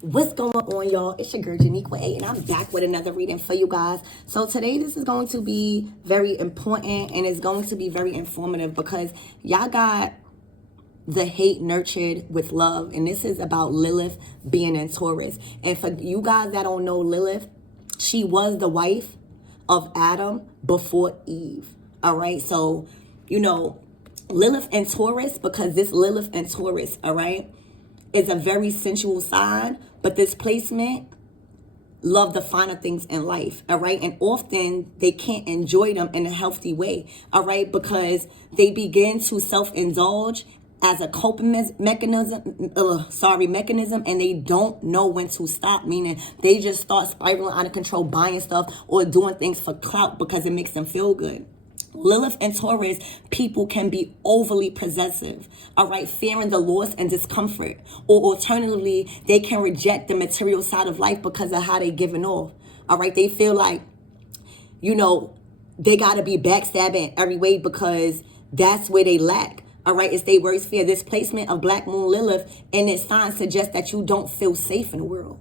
What's going on, y'all? It's your girl Janiqua A, and I'm back with another reading for you guys. So today this is going to be very important and it's going to be very informative because y'all got the hate nurtured with love, and this is about Lilith being in Taurus. And for you guys that don't know Lilith, she was the wife of Adam before Eve. All right, so Lilith and Taurus, because this Lilith and Taurus, all right, is a very sensual sign, but this placement love the finer things in life, all right? And often they can't enjoy them in a healthy way, all right? Because they begin to self-indulge as a coping mechanism, and they don't know when to stop, meaning they just start spiraling out of control, buying stuff or doing things for clout because it makes them feel good. Lilith and Taurus people can be overly possessive, all right, fearing the loss and discomfort. Or alternatively, they can reject the material side of life because of how they giving off, all right? They feel like, they got to be backstabbing every way because that's where they lack, all right? It's their worst fear. This placement of Black Moon Lilith in its sign suggests that you don't feel safe in the world.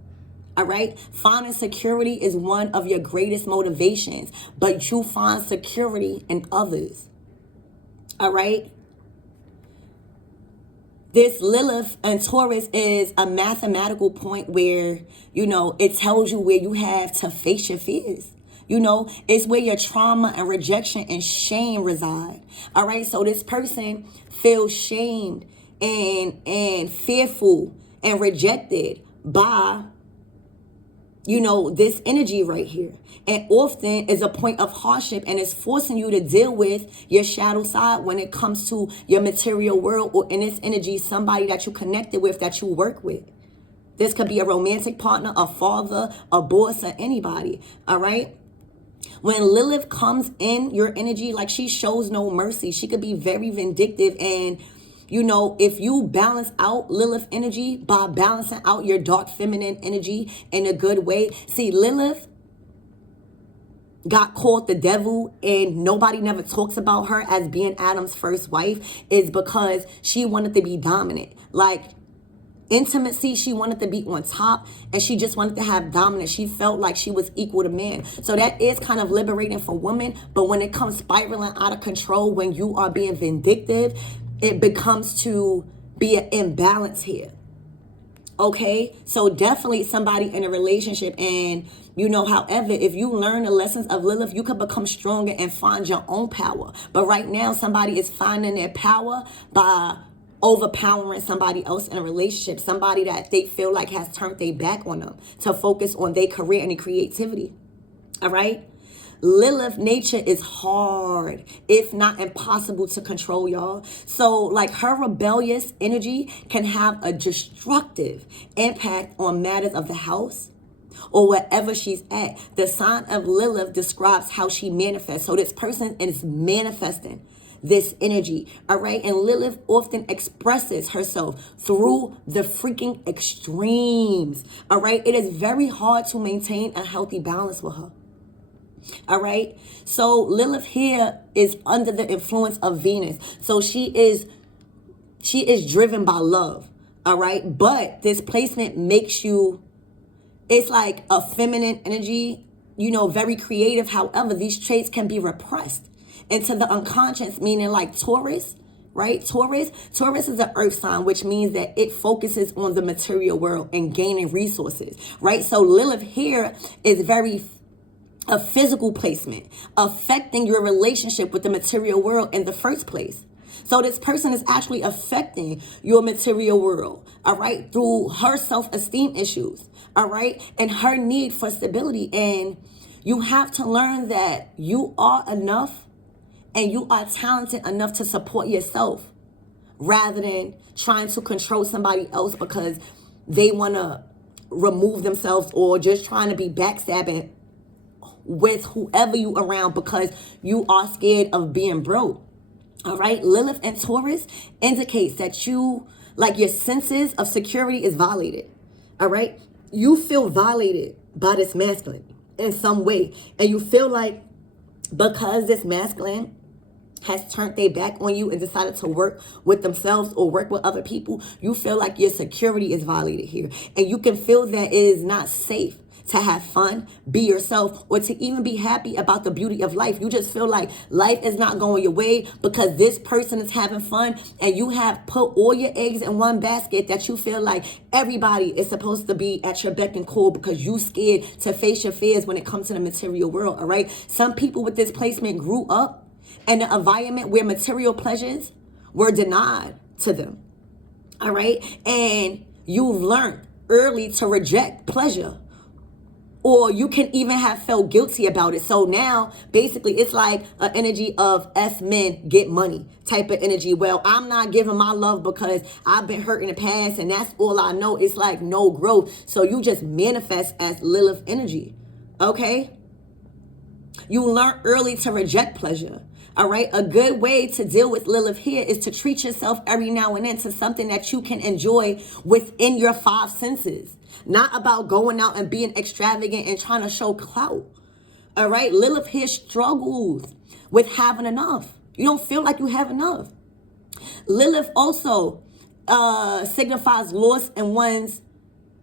All right. Finding security is one of your greatest motivations, but you find security in others. All right. This Lilith and Taurus is a mathematical point where, it tells you where you have to face your fears. It's where your trauma and rejection and shame reside. All right. So this person feels shamed and fearful and rejected by this energy right here. And often is a point of hardship and is forcing you to deal with your shadow side when it comes to your material world, or in this energy, somebody that you connected with, that you work with. This could be a romantic partner, a father, a boss, or anybody. All right. When Lilith comes in your energy, like, she shows no mercy. She could be very vindictive, and if you balance out Lilith energy by balancing out your dark feminine energy in a good way. See, Lilith got called the devil, and nobody never talks about her as being Adam's first wife, is because she wanted to be dominant. Like, intimacy, she wanted to be on top, and she just wanted to have dominance. She felt like she was equal to man. So that is kind of liberating for women. But when it comes spiraling out of control, when you are being vindictive, it becomes to be an imbalance here. Okay, so definitely somebody in a relationship, and however, if you learn the lessons of Lilith, you can become stronger and find your own power. But right now, somebody is finding their power by overpowering somebody else in a relationship, somebody that they feel like has turned their back on them to focus on their career and their creativity. All right. Lilith nature is hard, if not impossible to control, y'all. So like, her rebellious energy can have a destructive impact on matters of the house or wherever she's at. The sign of Lilith describes how she manifests. So this person is manifesting this energy, all right? And Lilith often expresses herself through the freaking extremes, all right? It is very hard to maintain a healthy balance with her. All right. So Lilith here is under the influence of Venus. So she is driven by love. All right. But this placement makes you, it's like a feminine energy, very creative. However, these traits can be repressed into the unconscious, meaning like Taurus, right? Taurus is an earth sign, which means that it focuses on the material world and gaining resources, right? So Lilith here is very a physical placement, affecting your relationship with the material world in the first place. So this person is actually affecting your material world, all right, through her self-esteem issues, all right, and her need for stability. And you have to learn that you are enough and you are talented enough to support yourself, rather than trying to control somebody else because they want to remove themselves, or just trying to be backstabbing with whoever you around because you are scared of being broke. All right. Lilith and Taurus indicates that your senses of security is violated. All right. You feel violated by this masculine in some way. And you feel like because this masculine has turned their back on you and decided to work with themselves or work with other people, you feel like your security is violated here. And you can feel that it is not safe to have fun, be yourself, or to even be happy about the beauty of life. You just feel like life is not going your way because this person is having fun, and you have put all your eggs in one basket that you feel like everybody is supposed to be at your beck and call because you scared to face your fears when it comes to the material world, all right? Some people with this placement grew up in an environment where material pleasures were denied to them, all right? And you've learned early to reject pleasure, or you can even have felt guilty about it. So now, basically, it's like an energy of F men get money type of energy. Well, I'm not giving my love because I've been hurt in the past and that's all I know. It's like no growth. So you just manifest as Lilith energy, okay? You learn early to reject pleasure. All right. A good way to deal with Lilith here is to treat yourself every now and then to something that you can enjoy within your five senses. Not about going out and being extravagant and trying to show clout. All right. Lilith here struggles with having enough. You don't feel like you have enough. Lilith also signifies loss in one's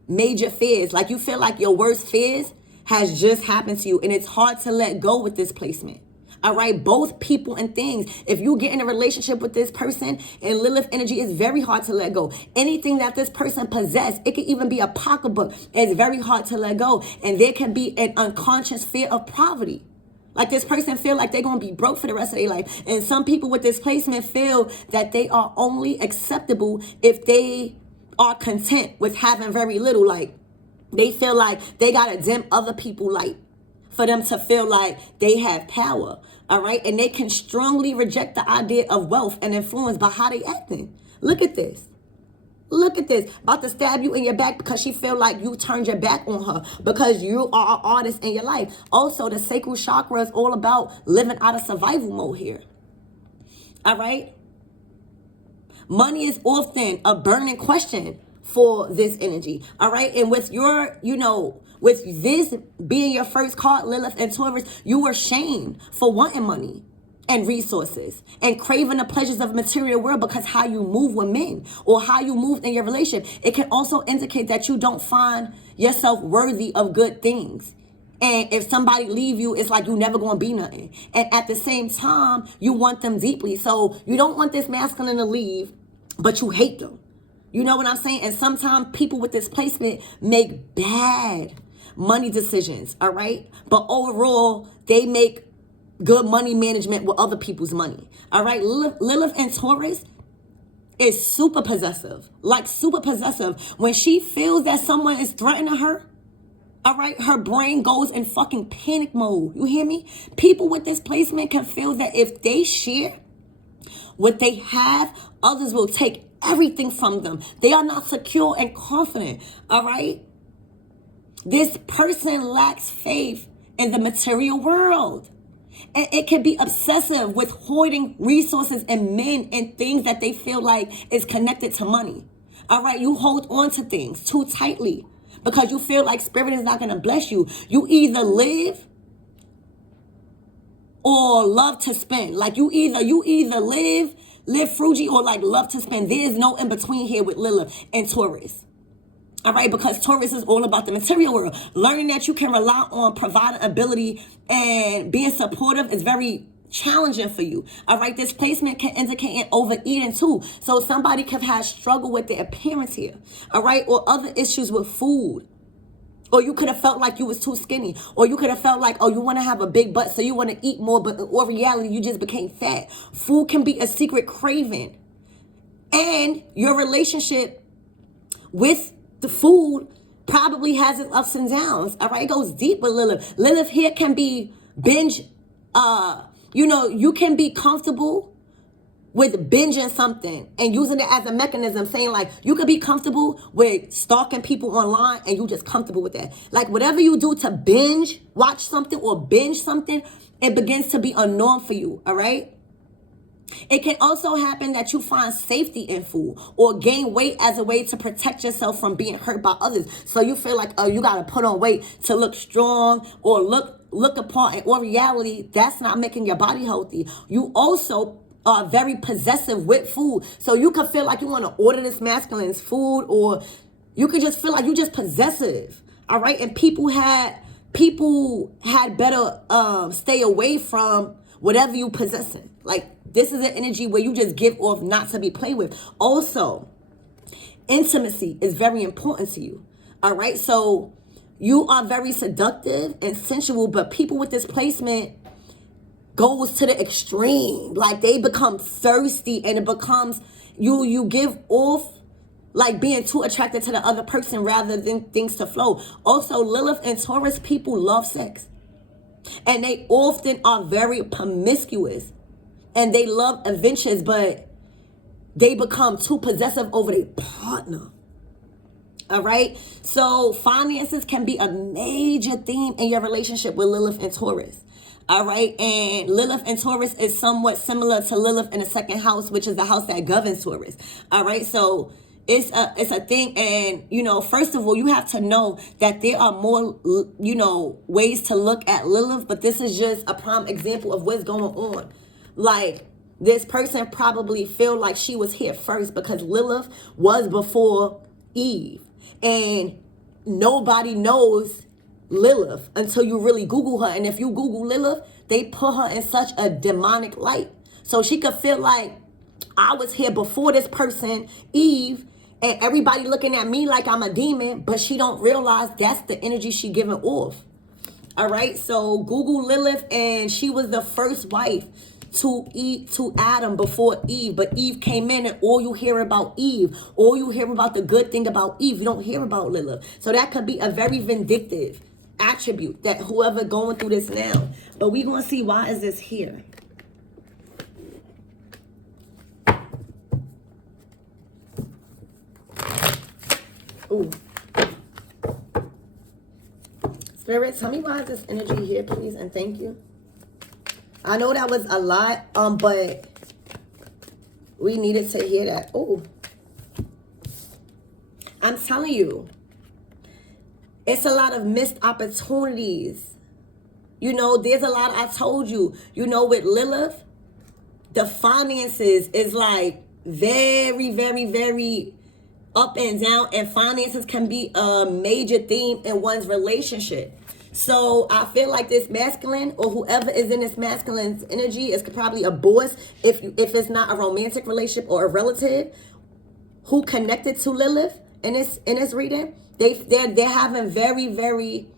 major fears. Like you feel like your worst fears has just happened to you, and it's hard to let go with this placement. All right, both people and things. If you get in a relationship with this person and Lilith energy, is very hard to let go. Anything that this person possesses, it could even be a pocketbook, it's very hard to let go. And there can be an unconscious fear of poverty. Like this person feel like they're going to be broke for the rest of their life. And some people with this placement feel that they are only acceptable if they are content with having very little. Like they feel like they got to dim other people's light for them to feel like they have power. All right. And they can strongly reject the idea of wealth and influence by how they acting. Look at this. Look at this. About to stab you in your back because she feel like you turned your back on her because you are an artist in your life. Also, the sacral chakra is all about living out of survival mode here. All right. Money is often a burning question for this energy. All right. And with your, with this being your first card, Lilith and Taurus, you were shamed for wanting money and resources and craving the pleasures of the material world because how you move with men or how you move in your relationship. It can also indicate that you don't find yourself worthy of good things. And if somebody leave you, it's like you never gonna be nothing. And at the same time, you want them deeply. So you don't want this masculine to leave, but you hate them. You know what I'm saying? And sometimes people with this placement make bad money decisions, all right? But overall, they make good money management with other people's money, all right? Lilith and Taurus is super possessive, like super possessive. When she feels that someone is threatening her, all right, her brain goes in fucking panic mode. You hear me? People with this placement can feel that if they share what they have, others will take everything from them. They are not secure and confident, all right? This person lacks faith in the material world. And it can be obsessive with hoarding resources and men and things that they feel like is connected to money. All right, you hold on to things too tightly because you feel like spirit is not going to bless you. You either live or love to spend. Like you either live frugal or like love to spend. There is no in between here with Lilith and Taurus. All right, because Taurus is all about the material world. Learning that you can rely on providing ability and being supportive is very challenging for you. All right, this placement can indicate an overeating too. So somebody could have struggled with their appearance here. All right, or other issues with food. Or you could have felt like you was too skinny. Or you could have felt like, oh, you want to have a big butt, so you want to eat more, but in all reality, you just became fat. Food can be a secret craving. And your relationship with the food probably has its ups and downs. All right, it goes deep with Lilith. Lilith here can be binge. You can be comfortable with binging something and using it as a mechanism, saying like you could be comfortable with stalking people online and you just comfortable with that. Like whatever you do to binge watch something or binge something, it begins to be a norm for you. All right. It can also happen that you find safety in food or gain weight as a way to protect yourself from being hurt by others. So you feel like, oh, you got to put on weight to look strong or look look upon, or reality, that's not making your body healthy. You also are very possessive with food. So you could feel like you want to order this masculine's food, or you could just feel like you just possessive. All right. And people had better stay away from whatever you possessing. Like, this is an energy where you just give off, not to be played with. Also, intimacy is very important to you. All right. So you are very seductive and sensual, but people with this placement goes to the extreme. Like, they become thirsty, and it becomes, you give off like being too attracted to the other person rather than things to flow. Also, Lilith and Taurus people love sex, and they often are very promiscuous, and they love adventures, but they become too possessive over their partner. All right. So finances can be a major theme in your relationship with Lilith and Taurus. All right. And Lilith and Taurus is somewhat similar to Lilith in the second house, which is the house that governs Taurus. All right. So it's a thing. And, first of all, you have to know that there are more, ways to look at Lilith, but this is just a prime example of what's going on. Like, this person probably feel like she was here first because Lilith was before Eve. And nobody knows Lilith until you really Google her. And if you Google Lilith, they put her in such a demonic light. So she could feel like, I was here before this person, Eve, and everybody looking at me like I'm a demon, but she don't realize that's the energy she giving off. All right. So Google Lilith, and she was the first wife to Adam before Eve, but Eve came in, and all you hear about Eve, all you hear about the good thing about Eve, you don't hear about Lilith. So that could be a very vindictive attribute that whoever going through this now. But we're going to see, why is this here? Ooh. Spirit, tell me why is this energy here, please, and thank you. I know that was a lot, but we needed to hear that. Oh, I'm telling you, it's a lot of missed opportunities. There's a lot, I told you, with Lilith, the finances is like very, very, very up and down, and finances can be a major theme in one's relationship. So I feel like this masculine, or whoever is in this masculine's energy, is probably a boss, if it's not a romantic relationship or a relative who connected to Lilith in this reading. They're having very, very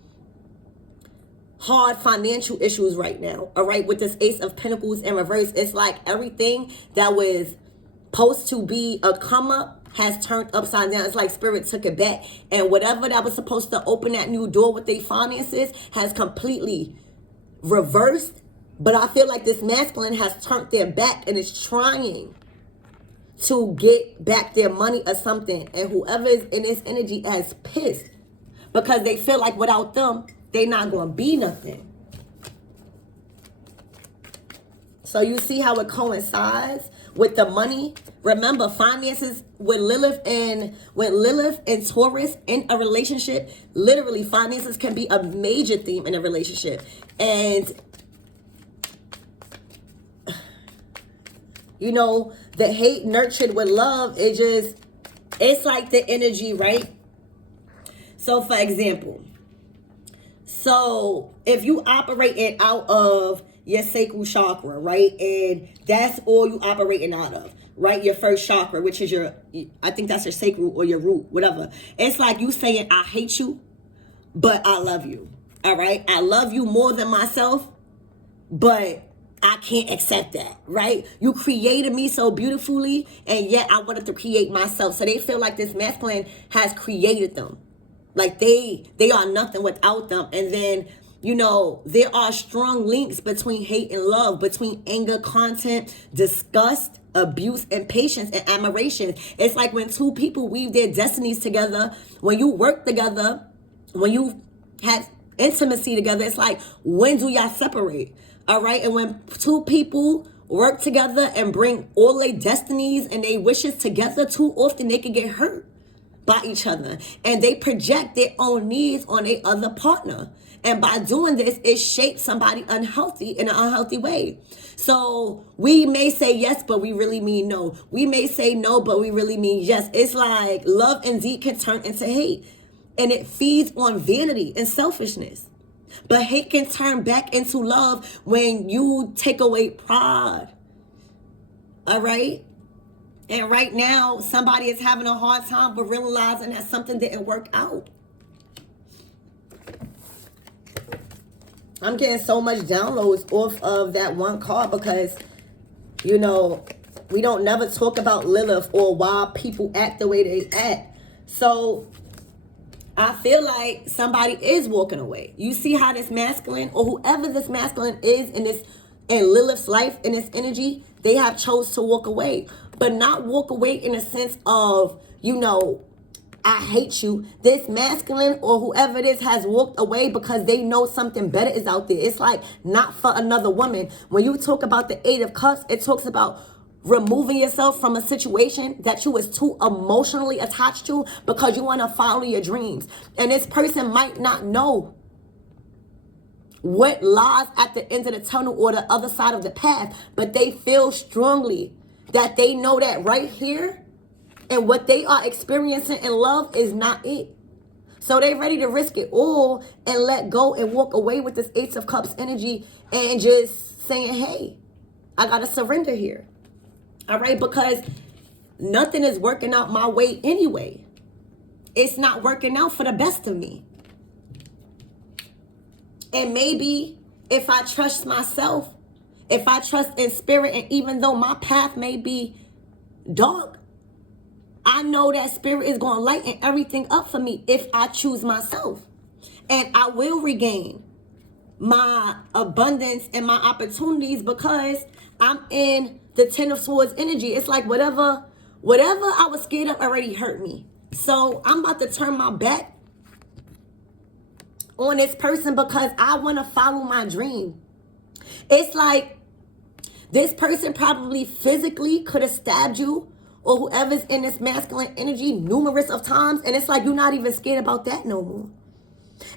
hard financial issues right now. All right, with this Ace of Pentacles in reverse, it's like everything that was supposed to be a come up has turned upside down. It's like Spirit took it back, and whatever that was supposed to open that new door with their finances has completely reversed. But I feel like this masculine has turned their back and is trying to get back their money or something, and whoever is in this energy is pissed because they feel like without them they not gonna be nothing. So you see how it coincides with the money. Remember, finances with Lilith and Taurus in a relationship, literally finances can be a major theme in a relationship. And the hate nurtured with love, it's like the energy, right? So for example, if you operating out of your sacral chakra, right? And that's all you operating out of, right? Your first chakra, which is I think that's your sacral or your root, whatever. It's like you saying, I hate you, but I love you. All right. I love you more than myself, but I can't accept that, right? You created me so beautifully, and yet I wanted to create myself. So they feel like this masculine has created them. Like they are nothing without them. And then, there are strong links between hate and love, between anger, content, disgust, abuse, and patience and admiration. It's like when two people weave their destinies together, when you work together, when you have intimacy together, it's like, when do y'all separate? All right. And when two people work together and bring all their destinies and their wishes together, too often they can get hurt by each other, and they project their own needs on their other partner. And by doing this, it shapes somebody unhealthy in an unhealthy way. So we may say yes, but we really mean no. We may say no, but we really mean yes. It's like love indeed can turn into hate. And it feeds on vanity and selfishness. But hate can turn back into love when you take away pride. All right? And right now, somebody is having a hard time but realizing that something didn't work out. I'm getting so much downloads off of that one card because, you know, we don't never talk about Lilith or why people act the way they act. So I feel like somebody is walking away. You see how this masculine or whoever this masculine is in Lilith's life, in this energy, they have chose to walk away. But not walk away in a sense of, you know, I hate you. This masculine or whoever it is has walked away because they know something better is out there. It's like not for another woman. When you talk about the Eight of Cups, it talks about removing yourself from a situation that you was too emotionally attached to because you want to follow your dreams. And this person might not know what lies at the end of the tunnel or the other side of the path, but they feel strongly that they know that right here and what they are experiencing in love is not it. So they're ready to risk it all and let go and walk away with this Ace of Cups energy and just saying, hey, I got to surrender here. All right, because nothing is working out my way anyway. It's not working out for the best of me. And maybe if I trust myself, if I trust in spirit, and even though my path may be dark, I know that spirit is going to lighten everything up for me if I choose myself. And I will regain my abundance and my opportunities because I'm in the Ten of Swords energy. It's like whatever I was scared of already hurt me. So I'm about to turn my back on this person because I want to follow my dream. It's like this person probably physically could have stabbed you or whoever's in this masculine energy numerous of times. And it's like you're not even scared about that no more.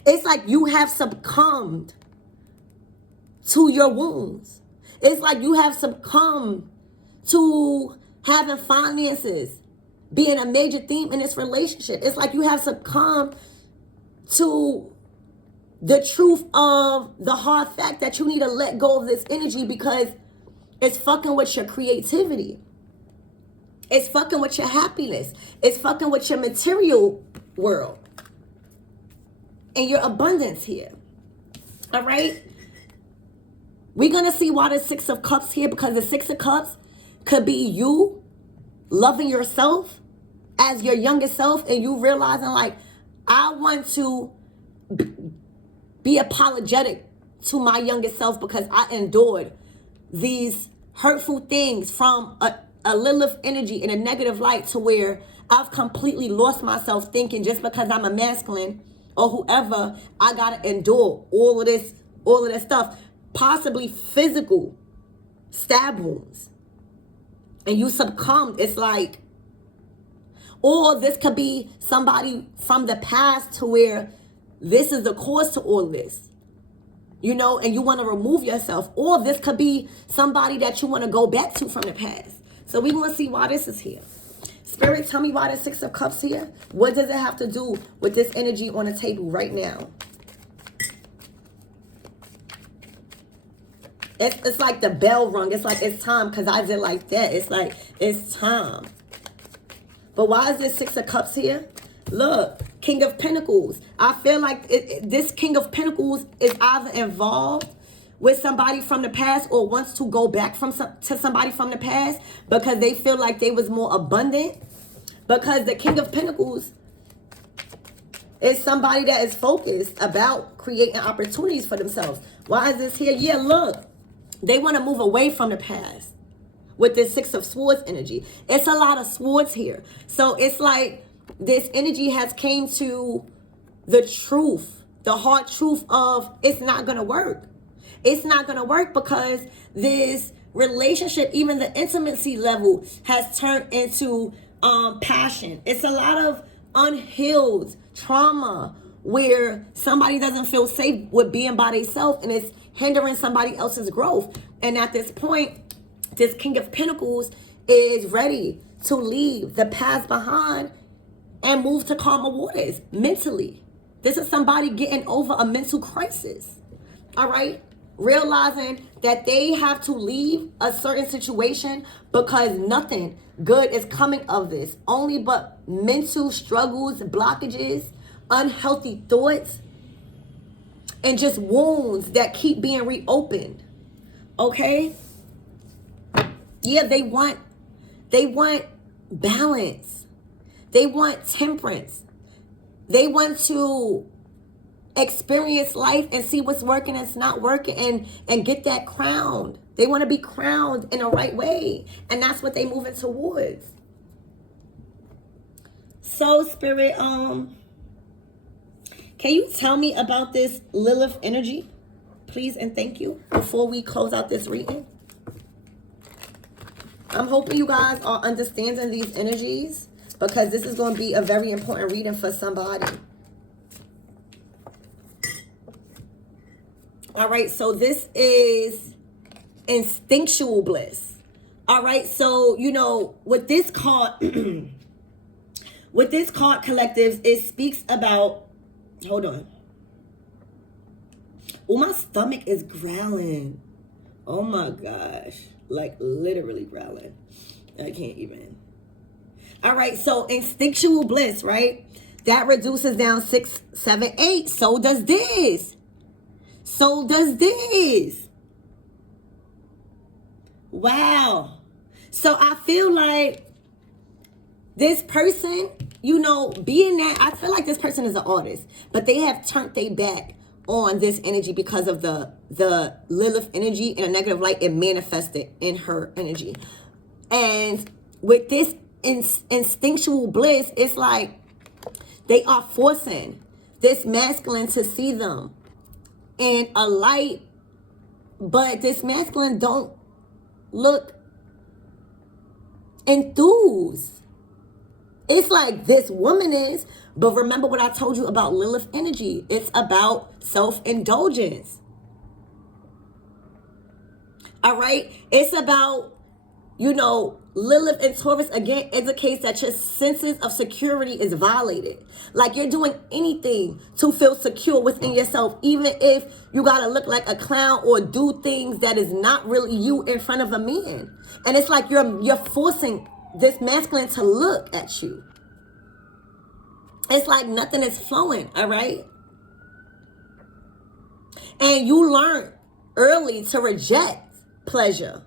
It's like you have succumbed to your wounds. It's like you have succumbed to having finances being a major theme in this relationship. It's like you have succumbed to the truth of the hard fact that you need to let go of this energy because it's fucking with your creativity. It's fucking with your happiness. It's fucking with your material world and your abundance here. All right? We're going to see why the Six of Cups here, because the Six of Cups could be you loving yourself as your youngest self and you realizing like, I want to be apologetic to my youngest self because I endured these hurtful things from a Lilith energy in a negative light to where I've completely lost myself thinking just because I'm a masculine or whoever, I gotta endure all of this stuff, possibly physical stab wounds. And you succumbed. It's like, or this could be somebody from the past to where this is the cause to all this, you know, and you want to remove yourself. Or this could be somebody that you want to go back to from the past. So we want to see why this is here. Spirit, tell me why the Six of Cups here. What does it have to do with this energy on the table right now? It's like the bell rung. It's like it's time because I did like that. It's like it's time. But why is this Six of Cups here? Look, King of Pentacles. I feel like this King of Pentacles is either involved with somebody from the past or wants to go back to somebody from the past because they feel like they was more abundant. Because the King of Pentacles is somebody that is focused about creating opportunities for themselves. Why is this here? Yeah, look. They want to move away from the past with this Six of Swords energy. It's a lot of swords here. So it's like this energy has came to the truth, the hard truth of it's not going to work. It's not going to work because this relationship, even the intimacy level, has turned into passion. It's a lot of unhealed trauma where somebody doesn't feel safe with being by themselves and it's hindering somebody else's growth. And at this point, this King of Pentacles is ready to leave the past behind and move to calmer waters mentally. This is somebody getting over a mental crisis. All right? Realizing that they have to leave a certain situation because nothing good is coming of this. Only but mental struggles, blockages, unhealthy thoughts, and just wounds that keep being reopened. Okay? Yeah, they want balance. They want temperance. They want to experience life and see what's working and it's not working and get that crowned. They want to be crowned in the right way. And that's what they moving towards. So, Spirit, can you tell me about this Lilith energy, please and thank you, before we close out this reading? I'm hoping you guys are understanding these energies because this is going to be a very important reading for somebody. All right, so this is instinctual bliss. All right, so, you know, with this card, collectives, it speaks about, hold on. Oh, my stomach is growling. Oh my gosh. Like literally growling. I can't even. All right, so instinctual bliss, right? That reduces down 6, 7, 8. So does this. So does this. Wow. So I feel like this person, you know, being that, I feel like this person is an artist, but they have turned their back on this energy because of the Lilith energy in a negative light. It manifested in her energy. And with this instinctual bliss, it's like they are forcing this masculine to see them in a light, but this masculine don't look enthused. It's like this woman is, but remember what I told you about Lilith energy. It's about self-indulgence. All right? It's about, you know, Lilith and Taurus, again, indicates that your senses of security is violated. Like you're doing anything to feel secure within yourself, even if you got to look like a clown or do things that is not really you in front of a man. And it's like you're forcing this masculine to look at you. It's like nothing is flowing, all right? And you learn early to reject pleasure,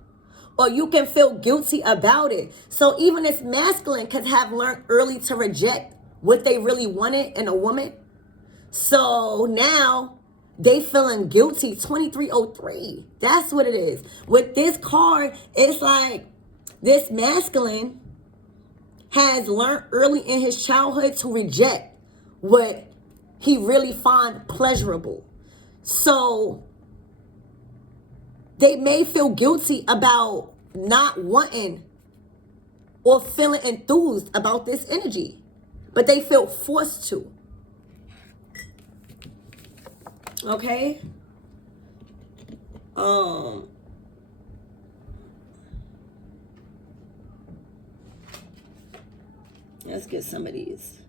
or you can feel guilty about it. So even this masculine could have learned early to reject what they really wanted in a woman. So now they feeling guilty. 2303. That's what it is. With this card, it's like this masculine has learned early in his childhood to reject what he really find pleasurable. So they may feel guilty about not wanting or feeling enthused about this energy, but they feel forced to. Okay? Let's get some of these.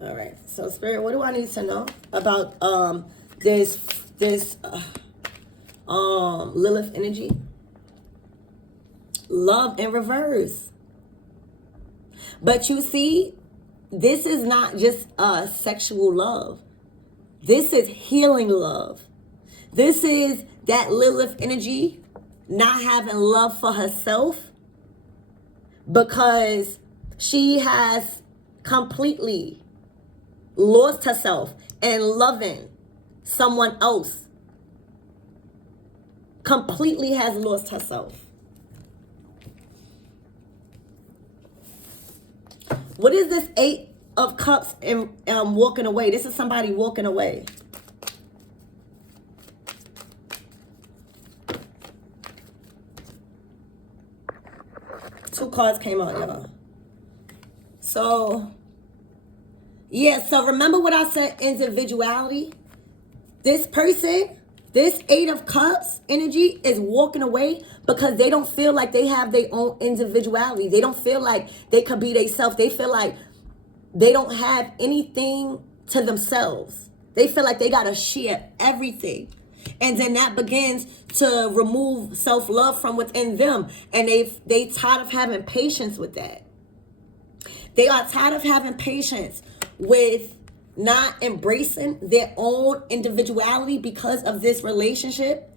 All right. So, Spirit, what do I need to know about this Lilith energy? Love in reverse. But you see, this is not just sexual love. This is healing love. This is that Lilith energy not having love for herself because she has completely lost herself and loving someone else. Completely has lost herself. What is this 8 of Cups and walking away? This is somebody walking away. cards came out, y'all. So, yeah, so remember what I said, individuality? This person, this Eight of Cups energy is walking away because they don't feel like they have their own individuality. They don't feel like they could be themselves. They feel like they don't have anything to themselves. They feel like they got to share everything. And then that begins to remove self-love from within them. And they tired of having patience with that. They are tired of having patience with not embracing their own individuality because of this relationship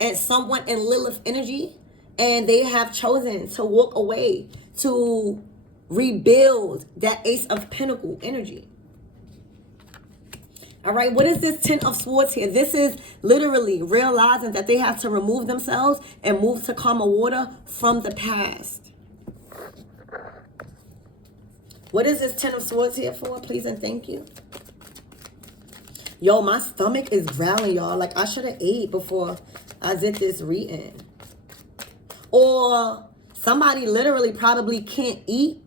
and someone in Lilith energy. And they have chosen to walk away to rebuild that Ace of Pentacle energy. All right, what is this Ten of Swords here? This is literally realizing that they have to remove themselves and move to calmer water from the past. What is this Ten of Swords here for? Please and thank you. Yo, my stomach is growling, y'all. Like, I should have ate before I did this reading. Or somebody literally probably can't eat.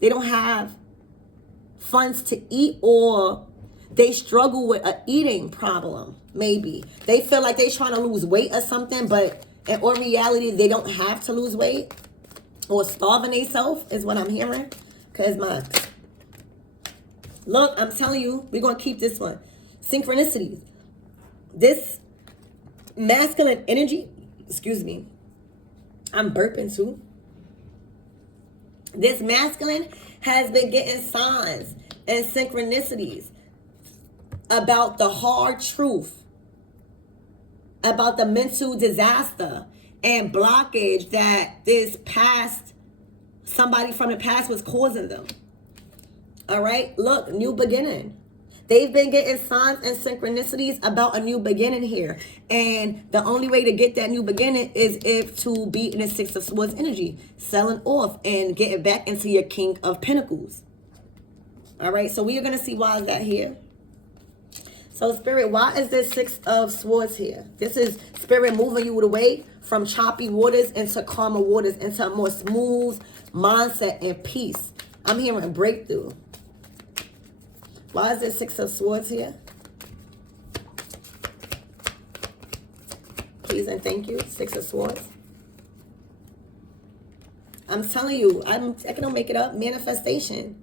They don't have funds to eat, or they struggle with an eating problem, maybe. They feel like they're trying to lose weight or something, but in all reality, they don't have to lose weight. Or starving themselves is what I'm hearing. Because look, I'm telling you, we're going to keep this one. Synchronicities. This masculine energy, excuse me, I'm burping too. This masculine has been getting signs and synchronicities about the hard truth, about the mental disaster and blockage that this past, somebody from the past was causing them. All right, look, new beginning. They've been getting signs and synchronicities about a new beginning here. And the only way to get that new beginning is if to be in the Six of Swords energy, selling off and getting back into your King of Pentacles. All right, so we are going to see why is that here. So Spirit, why is this Six of Swords here? This is Spirit moving you away from choppy waters into calmer waters, into a more smooth mindset and peace. I'm hearing a breakthrough. Why is there Six of Swords here? Please and thank you. Six of Swords. I'm telling you, I can make it up. Manifestation.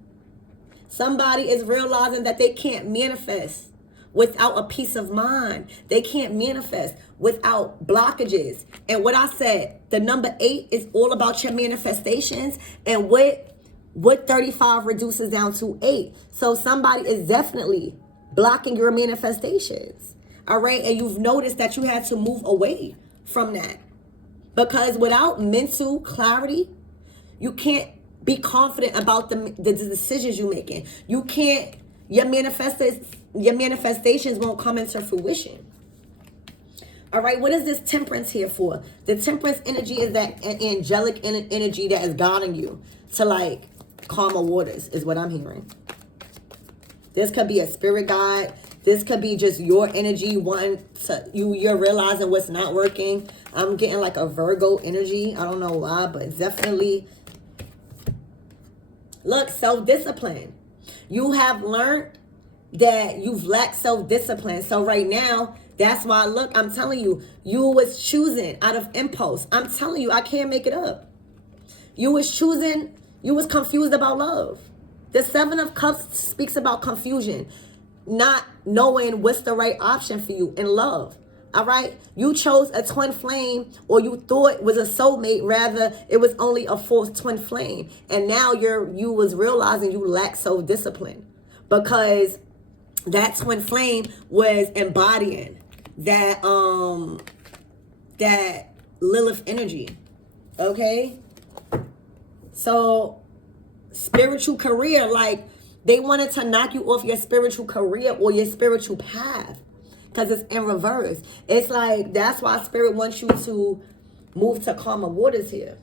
Somebody is realizing that they can't manifest without a peace of mind. They can't manifest without blockages. And what I said, the number 8 is all about your manifestations. And what 35 reduces down to 8. So somebody is definitely blocking your manifestations. All right. And you've noticed that you had to move away from that. Because without mental clarity, you can't be confident about the decisions you're making. You can't, your manifestations won't come into fruition. All right, what is this Temperance here for? The Temperance energy is that angelic energy that is guiding you to like calmer waters is what I'm hearing. This could be a spirit guide. This could be just your energy. You're realizing what's not working. I'm getting like a Virgo energy. I don't know why, but definitely. Look, self-discipline. You have learned that you've lacked self-discipline. So right now, that's why, look, I'm telling you, you was choosing out of impulse. I'm telling you, I can't make it up. You was choosing, you was confused about love. The Seven of Cups speaks about confusion, not knowing what's the right option for you in love. All right. You chose a twin flame, or you thought it was a soulmate. Rather, it was only a false twin flame. And now you was realizing you lack self-discipline because that twin flame was embodying that Lilith energy. Okay. So spiritual career, like they wanted to knock you off your spiritual career or your spiritual path. Because it's in reverse. It's like, that's why Spirit wants you to move to calmer waters here.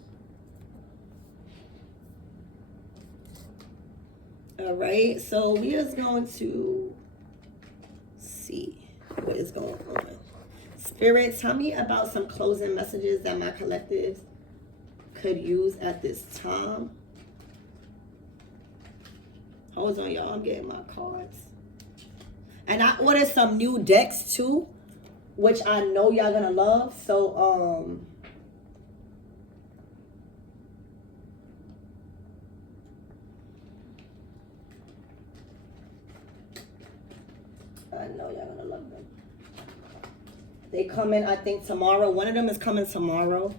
All right. So we are going to see what is going on. Spirit, tell me about some closing messages that my collectives could use at this time. Hold on, y'all. I'm getting my cards. And I ordered some new decks too, which I know y'all gonna love. So, I know y'all gonna love them. They come in, I think, tomorrow. One of them is coming tomorrow.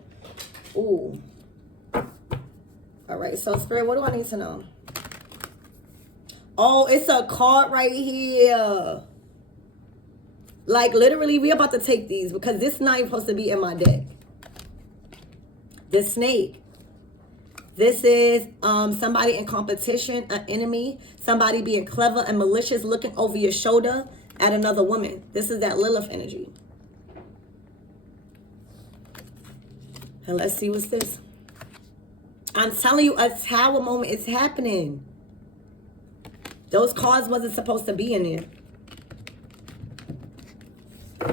Ooh. All right, so Spirit, what do I need to know? Oh, it's a card right here. Like, literally, we about to take these because this is not even supposed to be in my deck. The snake. This is somebody in competition, an enemy, somebody being clever and malicious, looking over your shoulder at another woman. This is that Lilith energy. And let's see what's this. I'm telling you, a tower moment is happening. Those cards wasn't supposed to be in there.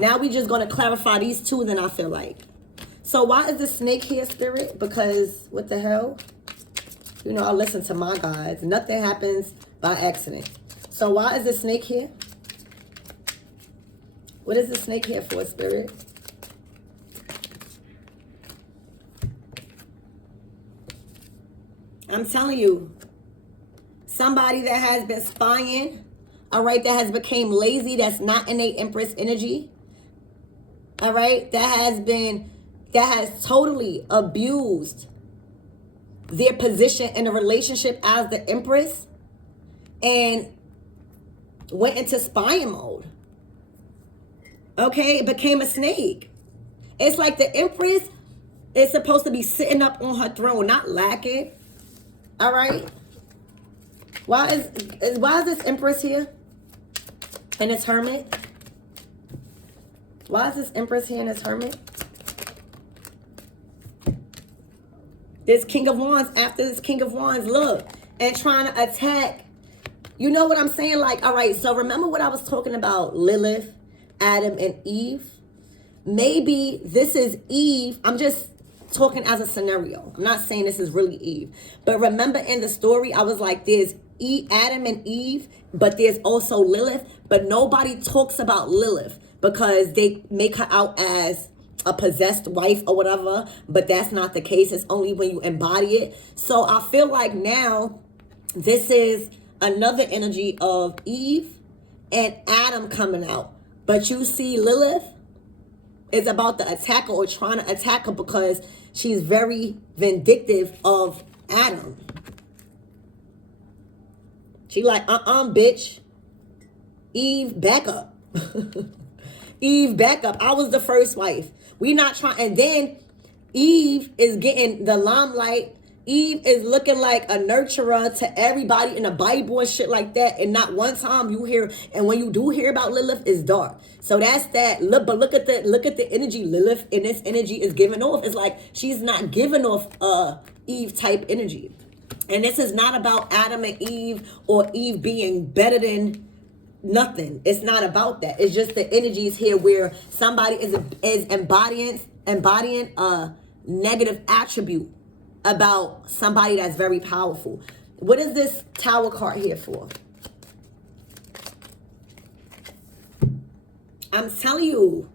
Now we just going to clarify these two, then I feel like. So why is the snake here, Spirit? Because what the hell? You know, I listen to my guides. Nothing happens by accident. So why is the snake here? What is the snake here for, Spirit? I'm telling you, somebody that has been spying, all right, that has become lazy, that's not in a Empress energy, all right, that has totally abused their position in a relationship as the Empress and went into spying mode. Okay, it became a snake. It's like the Empress is supposed to be sitting up on her throne, not lacking. All right. Why is this Empress here? And this Hermit? Why is this Empress here and this Hermit? This King of Wands, after this King of Wands, look, and trying to attack. You know what I'm saying? Like, all right, so remember what I was talking about, Lilith, Adam, and Eve? Maybe this is Eve. I'm just talking as a scenario. I'm not saying this is really Eve. But remember in the story, I was like, there's Adam and Eve, but there's also Lilith. But nobody talks about Lilith because they make her out as a possessed wife or whatever. But that's not the case. It's only when you embody it. So I feel like now this is another energy of Eve and Adam coming out. But you see Lilith is about to attack her or trying to attack her because she's very vindictive of Adam. She like, bitch. Eve, back up. Eve, back up. I was the first wife. We not trying. And then Eve is getting the limelight. Eve is looking like a nurturer to everybody in the Bible and shit like that. And not one time you hear, and when you do hear about Lilith, it's dark. So that's that. Look, but look at the energy Lilith in this energy is giving off. It's like she's not giving off Eve type energy. And this is not about Adam and Eve or Eve being better than nothing. It's not about that. It's just the energies here where somebody is embodying a negative attribute about somebody that's very powerful. What is this Tower card here for? I'm telling you,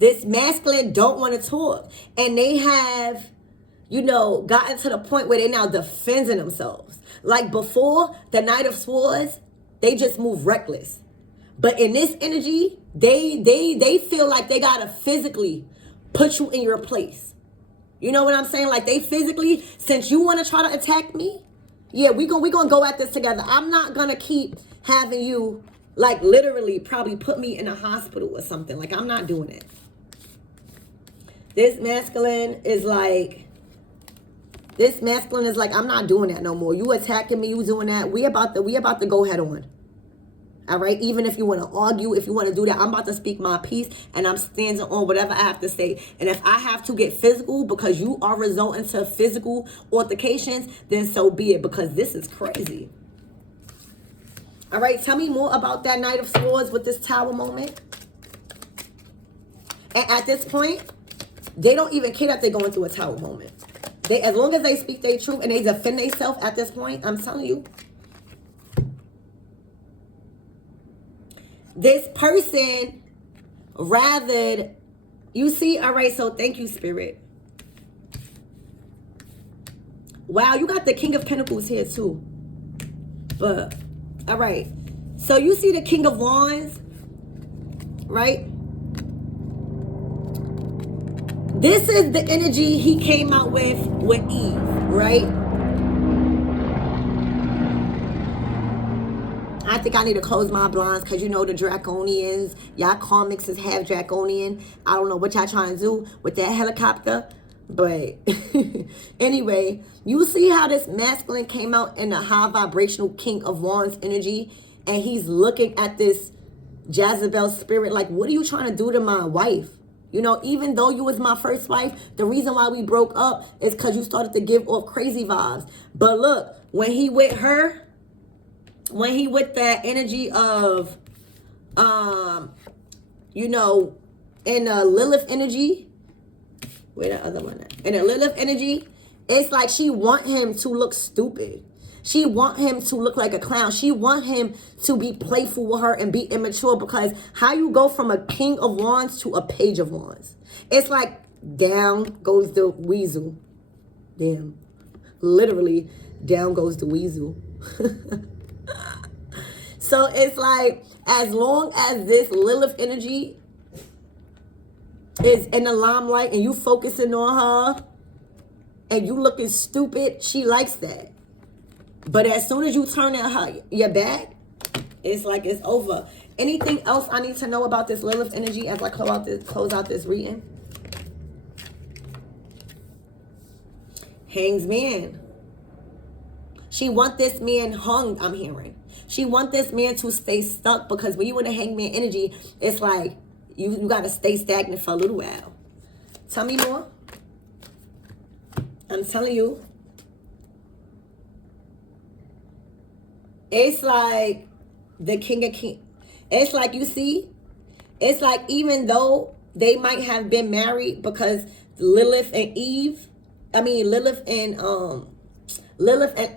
this masculine don't want to talk. And they have, you know, gotten to the point where they're now defending themselves. Like before, the Knight of Swords, they just move reckless. But in this energy, they feel like they gotta physically put you in your place. You know what I'm saying? Like they physically, since you want to try to attack me, yeah, we gonna go at this together. I'm not gonna keep having you like literally probably put me in a hospital or something. Like I'm not doing it. This masculine is like, I'm not doing that no more. You attacking me, you doing that. We about to go head on. All right, even if you want to argue, if you want to do that, I'm about to speak my piece and I'm standing on whatever I have to say. And if I have to get physical because you are resulting to physical altercations, then so be it, because this is crazy. All right, tell me more about that Knight of Swords with this Tower moment. And at this point, they don't even care that they're going through a Tower moment. They, as long as they speak their truth and they defend themselves at this point, I'm telling you, this person rather, you see, all right, so thank you, Spirit. Wow, you got the King of Pentacles here too. But, all right. So you see the King of Wands, right? This is the energy he came out with Eve, right? I think I need to close my blinds because you know the Draconians, y'all comics is half Draconian. I don't know what y'all trying to do with that helicopter. But anyway, you see how this masculine came out in the high vibrational King of Wands energy, and he's looking at this Jezebel spirit like, what are you trying to do to my wife? You know, even though you was my first wife, the reason why we broke up is because you started to give off crazy vibes. But look, when he with her, when he with that energy of, you know, in a Lilith energy, where the other one at? In a Lilith energy, it's like she want him to look stupid. She want him to look like a clown. She want him to be playful with her and be immature, because how you go from a King of Wands to a Page of Wands? It's like down goes the weasel. Damn. Literally, down goes the weasel. So it's like, as long as this Lilith energy is in the limelight and you focusing on her and you looking stupid, she likes that. But as soon as you turn at her your back, it's like it's over. Anything else I need to know about this Lilith energy as I close out this reading? Hanged Man. She want this man hung, I'm hearing. She want this man to stay stuck, because when you in the Hanged Man energy, it's like you got to stay stagnant for a little while. Tell me more. I'm telling you. It's like the King of Kings. It's like, you see, it's like even though they might have been married, because Lilith and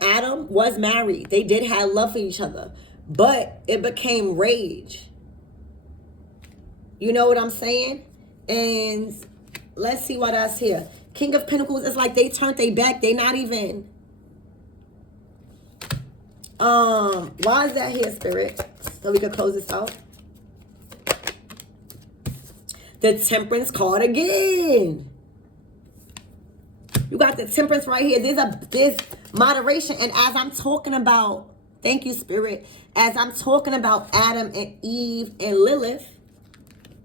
Adam was married. They did have love for each other, but it became rage. You know what I'm saying? And let's see what else here. King of Pentacles, it's like they turned their back. They not even... why is that here, Spirit? So we can close this out. The Temperance card again. You got the Temperance right here. There's moderation. And as I'm talking about, thank you, Spirit. As I'm talking about Adam and Eve and Lilith,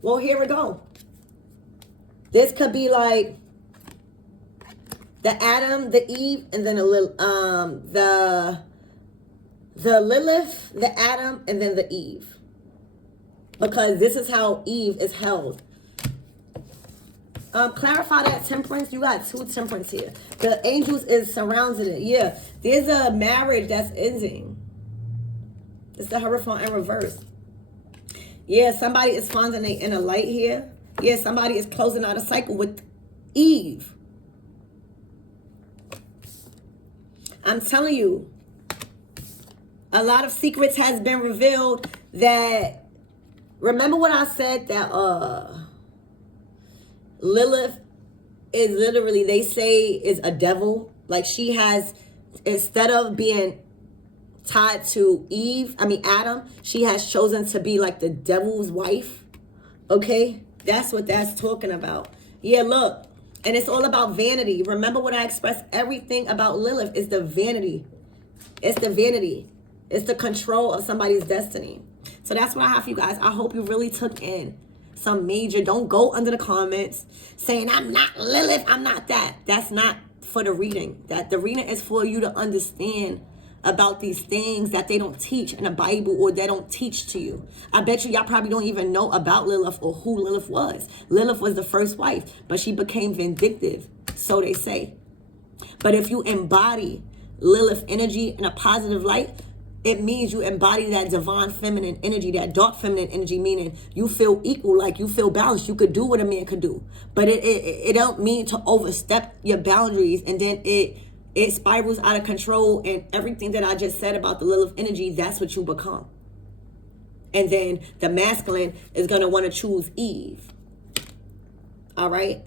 well, here we go. This could be like the Adam, the Eve, and then the Lilith, the Adam, and then the Eve. Because this is how Eve is held. Clarify that Temperance. You got two Temperance here. The angels is surrounding it. Yeah. There's a marriage that's ending. It's the Hierophant in reverse. Yeah, somebody is finding their inner light here. Yeah, somebody is closing out a cycle with Eve. I'm telling you, a lot of secrets has been revealed. That, remember what I said, that Lilith is literally, they say, is a devil. Like, she has, instead of being tied to Adam, she has chosen to be like the devil's wife. Okay? That's what that's talking about. Yeah, look. And it's all about vanity. Remember what I expressed? Everything about Lilith is the vanity. It's the vanity. It's the control of somebody's destiny. So that's what I have for you guys. I hope you really took in some major. Don't go under the comments saying, I'm not Lilith, I'm not that. That's not for the reading. That the reading is for you to understand about these things that they don't teach in the Bible, or they don't teach to you. I bet you y'all probably don't even know about Lilith or who Lilith was. Lilith was the first wife, but she became vindictive, so they say. But if you embody Lilith energy in a positive light, It means you embody that divine feminine energy, that dark feminine energy, meaning you feel equal, like you feel balanced. You could do what a man could do. But it don't mean to overstep your boundaries, and then it spirals out of control, and everything that I just said about the Lilith energy, that's what you become. And then the masculine is going to want to choose Eve. All right?